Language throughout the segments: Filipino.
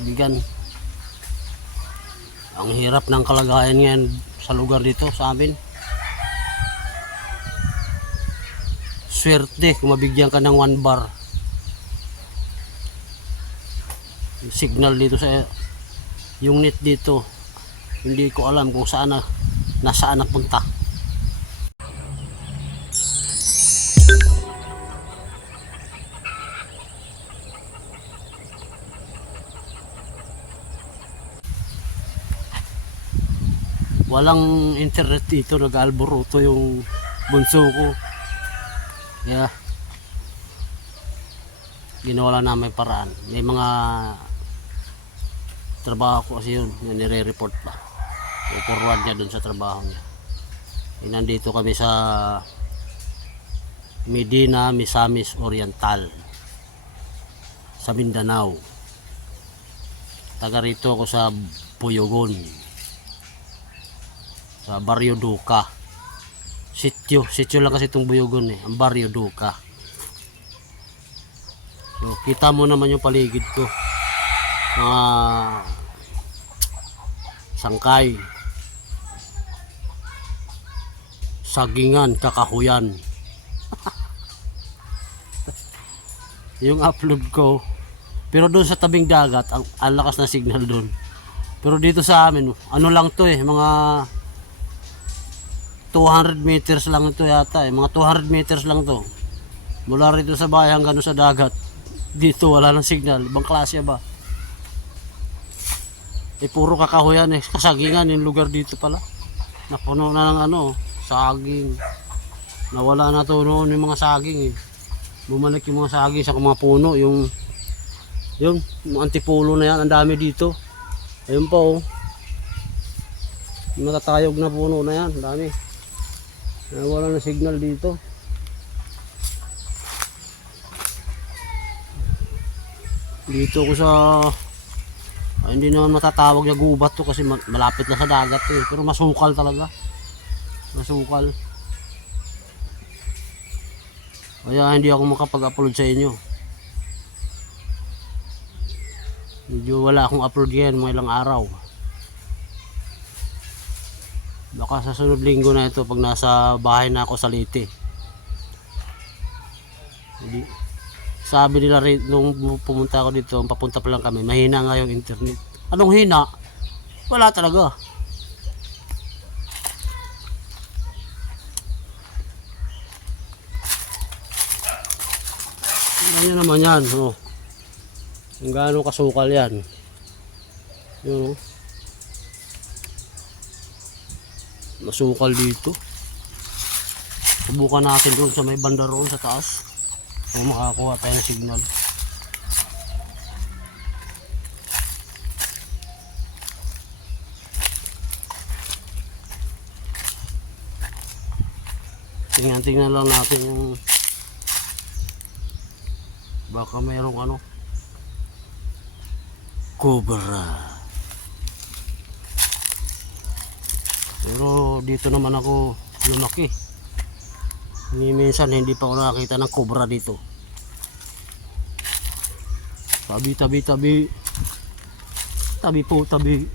kaibigan. Ang hirap ng kalagayan ngayon sa lugar dito sa amin. Swerte kung mabigyan ka ng 1 bar. Yung signal dito sa yung net dito, hindi ko alam kung saan nasaan napunta. Walang internet dito, nag-alboroto yung bunso ko. Kaya ginawa lang namin paraan. May mga trabaho ko kasi yun, nire-report pa. I-forward niya dun sa trabaho niya. Nandito kami sa Medina, Misamis Oriental sa Mindanao. Taga rito ako sa Puyogon, sa Barrio Duca. Sityo lang kasi itong Buyogon ang Barrio Duca. So, kita mo naman yung paligid ko. Mga sangkay, sagingan, kakahuyan. Yung upload ko, pero doon sa tabing dagat, ang lakas na signal doon. Pero dito sa amin, ano lang to mga 200 meters lang ito yata mga 200 meters lang to mula rito sa bahay hanggang sa dagat. Dito wala nang signal, ibang klase ba, puro kakahuyan kasagingan yung lugar dito pala, napuno na ng saging, nawala na to noon yung mga saging bumalik yung mga saging sa mga puno, yung antipulo na yan, ang dami dito, ayun pa matatayog na puno na yan, dami. Wala na signal dito. Dito ko sa hindi naman matatawag na gubat to kasi malapit na sa dagat pero masukal talaga. Masukal. Kaya hindi ako makapag-upload sa inyo. Medyo wala akong upload yan mga ilang araw. Baka sa sunod linggo na ito pag nasa bahay na ako sa Leyte. Sabi nila rin nung pumunta ako dito, papunta pa lang kami, mahina nga yung internet. Anong hina? Wala talaga. Ganyan naman yan. Kung gaano kasukal yan. Yun masukal dito. Subukan natin doon sa may banda roon sa taas kung makakuha tayo ng signal. Tingnan lang natin yung baka mayroong cobra. Pero dito naman ako lumaki. Minsan hindi pa ako nakakita ng cobra dito. Tabi. Tabi po, tabi.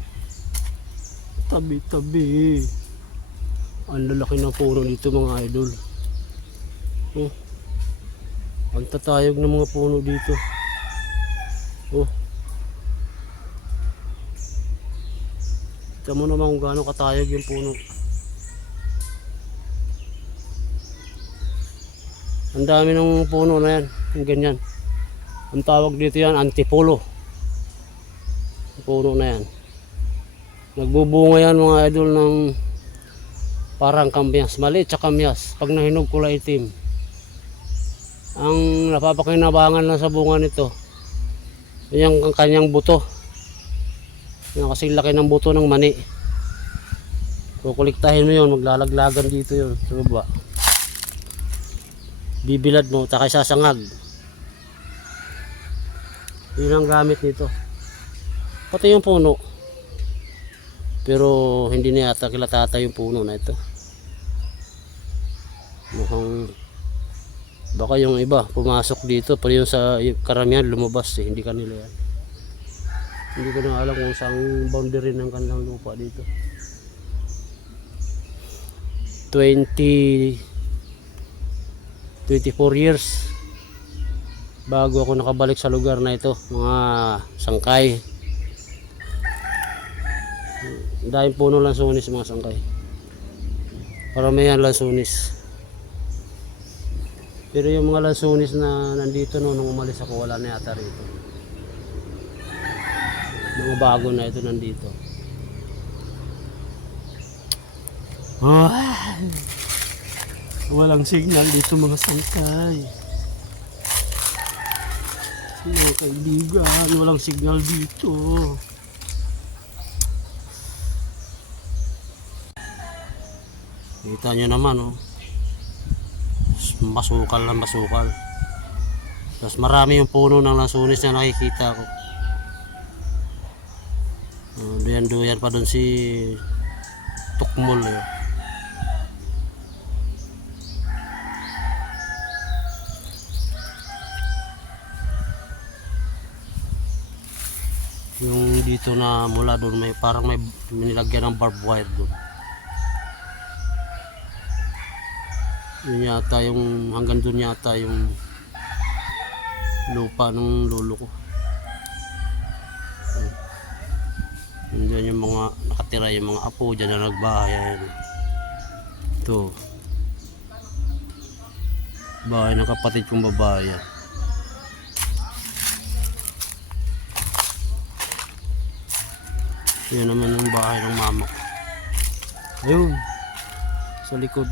Tabi. Ang lalaki ng puno dito mga idol. Ang tatayog ng mga puno dito. Kita mo naman kung gaano katayog yung puno. Ang dami ng puno na yan, yung ganyan. Ang tawag dito yan, antipulo. Puno na yan. Nagbubunga yan mga idol ng parang kamyas, maliit sa kamyas. Pag nahinog kulay itim. Ang napapakinabangan lang sa bunga nito, yung kanyang buto. Yung kasi laki ng buto ng mani. Kukuliktahin mo yun, maglalaglagan dito yun sa baba. Bibilad mo, takay sasangag. Yun ang gamit nito. Pati yung puno. Pero hindi na yata kilatata yung puno na ito. Mukhang baka yung iba pumasok dito, pero yung sa karamihan lumabas hindi kanila yan. Hindi ko na alam kung saan boundary ng kanilang lupa dito. 24 years bago ako nakabalik sa lugar na ito, mga sangkay. Dahil puno lansunis mga sangkay. Paramihan lansunis. Pero yung mga lansunis na nandito nung umalis ako, wala na yata rito. Mga bago na ito nandito. Walang signal dito mga sangkay. Mga kaibigan, walang signal dito. Kita nyo naman, oh. Masukal na masukal. Tapos marami yung puno ng lansunis na nakikita ko. Duyan-duyan pa doon si Tukmol, eh. Yung dito na mula doon, may parang may nilagyan ng barbed wire doon. Yun yata yung hanggang doon yata yung lupa ng lolo ko. Diyan yung mga nakatira, yung mga apo dyan na nagbahay. Ito bahay ng kapatid kong babae. Yun naman yung bahay ng mama ko. Ayun sa likod.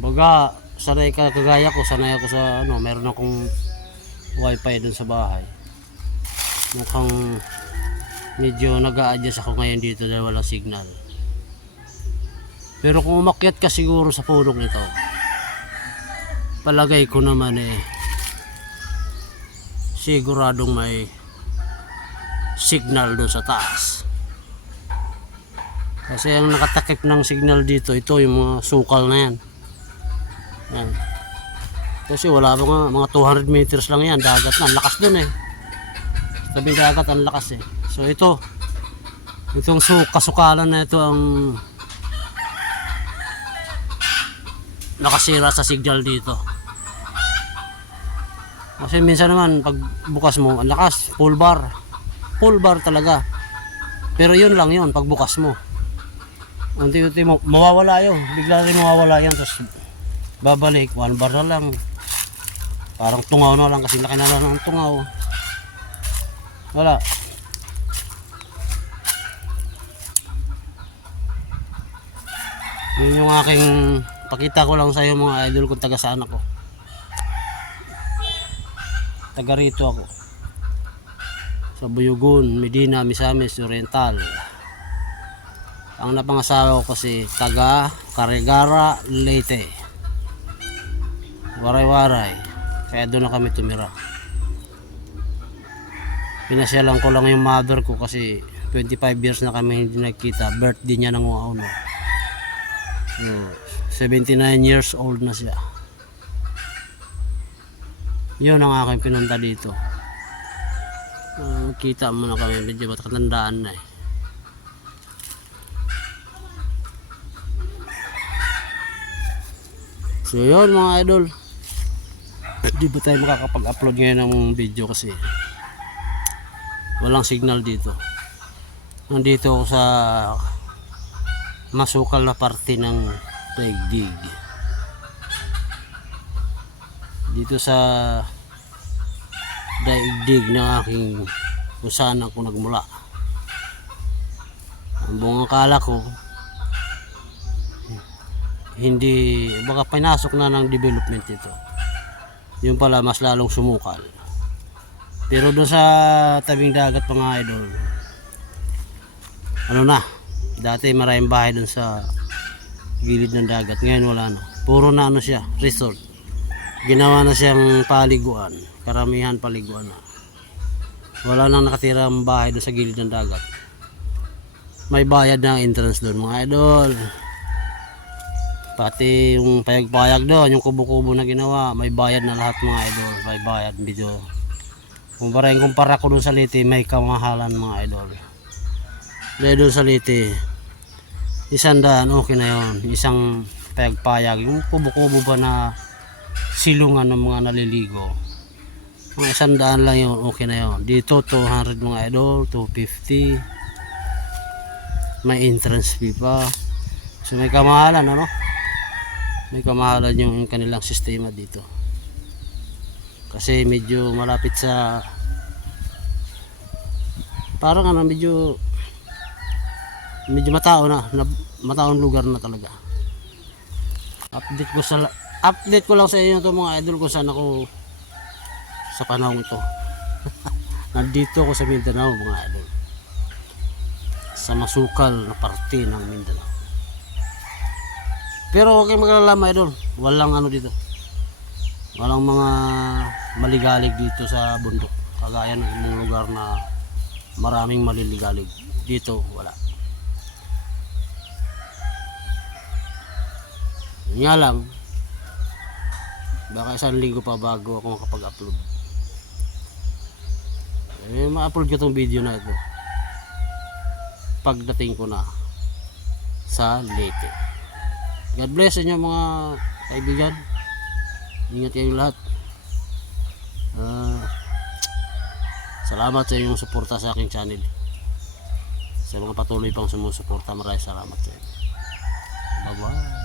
Baga sanay ka, kagaya ko, sanay ako sa ano, meron akong wifi dun sa bahay. Mukhang medyo nag-a-adjust ako ngayon dito dahil walang signal. Pero kung umakyat ka siguro sa punong ito, palagay ko naman siguradong may signal doon sa taas. Kasi ang nakatakip ng signal dito, ito yung mga sukal na yan. Yan. Kasi wala pa nga, mga 200 meters lang yan, dagat na, ang lakas dun tabing dagat, ang lakas So itong kasukalan na ito ang nakasira sa signal dito. Kasi minsan naman pag bukas mo, ang lakas, full bar talaga. Pero yun lang yun, pag bukas mo, unti-unti mo mawawala yun, bigla rin mawawala yan, tapos babalik, 1 bar na lang. Parang tungaw na lang kasi laki na lang ng tungaw. Wala. Yun yung aking pakita ko lang sa iyo mga idol kung taga saan ako. Taga rito ako. Sa Buyugon, Medina, Misamis, Oriental. Ang napangasawa ko kasi taga Carigara, Leyte. Waray-waray. Kaya doon na kami tumira. Pinasyalan ko lang yung mother ko kasi 25 years na kami hindi nagkita. Birthday niya nang uaon. 79 years old na siya. Yun ang aking pinunta dito. Kita mo na kami, medyo matandaan na So yun mga idol, di ba tayo makakapag-upload ngayon ng video kasi walang signal dito. Nandito ako sa masukal na parte ng daigdig. Dito sa daigdig ng aking kung saan ako nagmula. Ang buong akala ko hindi, baka pinasok na ng development ito. Yung pala mas lalong sumukal. Pero doon sa tabing dagat mga idol, ano na, dati maraming bahay doon sa gilid ng dagat, ngayon wala na. Puro na ano siya, resort. Ginawa na siyang paliguan, karamihan paliguan na. Wala nang nakatirang bahay doon sa gilid ng dagat. May bayad na entrance doon mga idol. Pati yung payag-payag doon, yung kubo-kubo na ginawa, may bayad na lahat mga idol. May bayad video. Kumpara ko doon sa Leyte, may kamahalan mga idol. Dahil doon sa Leyte, 100 okay na yon. Isang payag-payag, yung kubo-kubo ba na silungan ng mga naliligo, mga 100 lang yun, okay na yun. Dito 200 mga idol, 250, may entrance fee pa. So may kamahalan, ano, may kamahalan yung kanilang sistema dito kasi medyo malapit sa parang ano, medyo matao na mataong lugar na talaga. Update ko lang sa inyo to mga idol kung saan ako sa panahon ito. Nandito ako sa Mindanao mga idol, sa masukal na parte ng Mindanao. Pero huwag kayong mag-alala mga idol, walang ano dito, walang mga maligalig dito sa bundok kagaya ng ibang lugar na maraming maliligalig. Dito wala. Yun nga lang, baka 1 linggo pa bago ako makapag-upload. Ma-upload ko tong video na ito pagdating ko na sa Leyte. God bless sa inyo mga kaibigan. Ingat kayo lahat. Salamat sa inyong suporta sa aking channel. Sa mga patuloy pang sumusuporta, maraming salamat sa inyo. Bye bye.